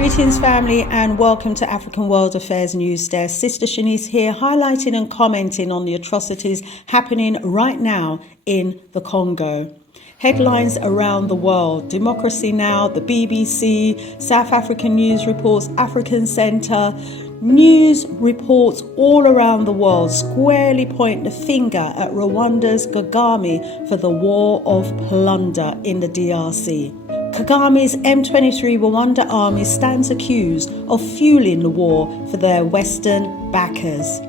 Greetings family and welcome to African World Affairs News Desk. Sister Shanice here, highlighting and commenting on the atrocities happening right now in the Congo. Headlines around the world: Democracy Now!, the BBC, South African News Reports, African Centre, news reports all around the world squarely point the finger at Rwanda's Kagame for the war of plunder in the DRC. Kagame's M23 Rwanda army stands accused of fueling the war for their Western backers.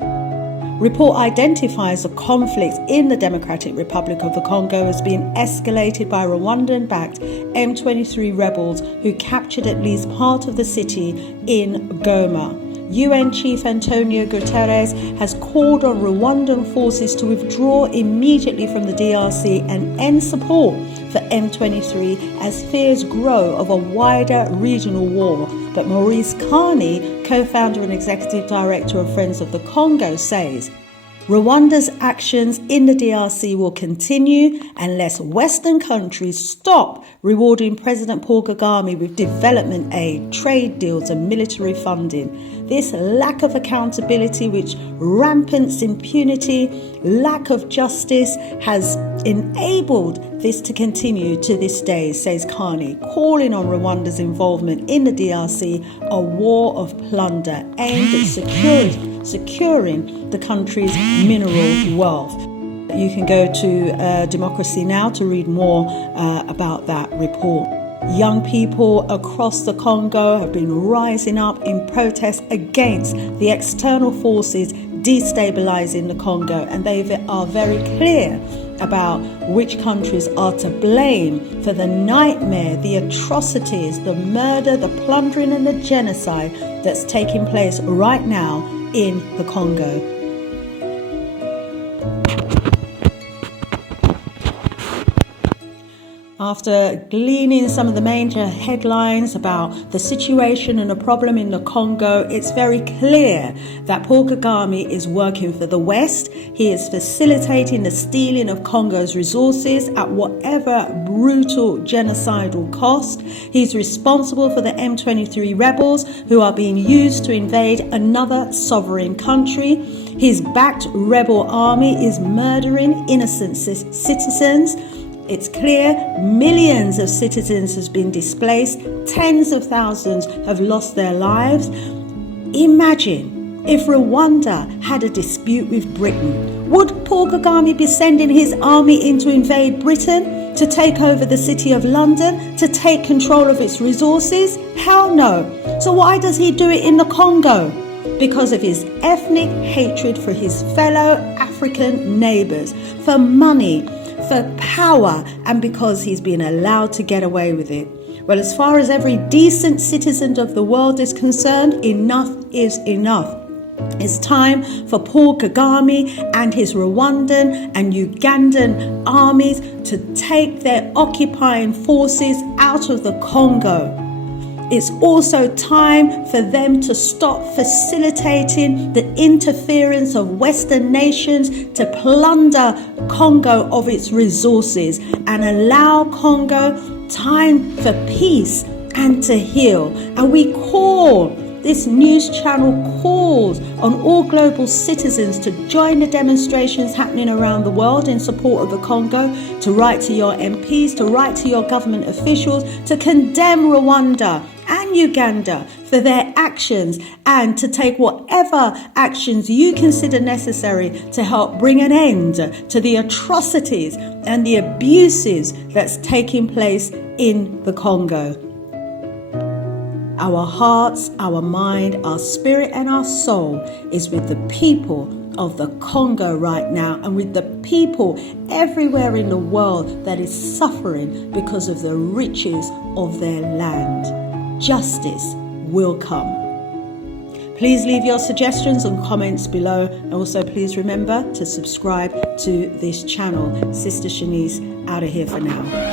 Report identifies the conflict in the Democratic Republic of the Congo as being escalated by Rwandan-backed M23 rebels who captured at least part of the city in Goma. UN Chief Antonio Guterres has called on Rwandan forces to withdraw immediately from the DRC and end support for M23 as fears grow of a wider regional war. But Maurice Carney, co-founder and executive director of Friends of the Congo, says Rwanda's actions in the DRC will continue unless Western countries stop rewarding President Paul Kagame with development aid, trade deals and military funding. This lack of accountability, which rampant impunity, lack of justice has enabled this to continue to this day, says Carney, calling on Rwanda's involvement in the DRC a war of plunder aimed at securing the country's mineral wealth. You can go to Democracy Now! To read more about that report. Young people across the Congo have been rising up in protest against the external forces destabilizing the Congo, and they are very clear about which countries are to blame for the nightmare, the atrocities, the murder, the plundering and the genocide that's taking place right now in the Congo. After gleaning some of the major headlines about the situation and the problem in the Congo, it's very clear that Paul Kagame is working for the West. He is facilitating the stealing of Congo's resources at whatever brutal genocidal cost. He's responsible for the M23 rebels who are being used to invade another sovereign country. His backed rebel army is murdering innocent citizens. It's clear millions of citizens have been displaced, tens of thousands have lost their lives. Imagine if Rwanda had a dispute with Britain. Would Paul Kagame be sending his army in to invade Britain, to take over the city of London, to take control of its resources? Hell no. So why does he do it in the Congo? Because of his ethnic hatred for his fellow African neighbors, for money, for power, and because he's been allowed to get away with it. Well, as far as every decent citizen of the world is concerned, enough is enough. It's time for Paul Kagame and his Rwandan and Ugandan armies to take their occupying forces out of the Congo. It's also time for them to stop facilitating the interference of Western nations to plunder Congo of its resources and allow Congo time for peace and to heal. And we call, this news channel calls on all global citizens to join the demonstrations happening around the world in support of the Congo, to write to your MPs, to write to your government officials, to condemn Rwanda and Uganda for their actions, and to take whatever actions you consider necessary to help bring an end to the atrocities and the abuses that's taking place in the Congo. Our hearts, our mind, our spirit and our soul is with the people of the Congo right now, and with the people everywhere in the world that is suffering because of the riches of their land. Justice will come. Please leave your suggestions and comments below, and also please remember to subscribe to this channel. Sister Shanice out of here for now.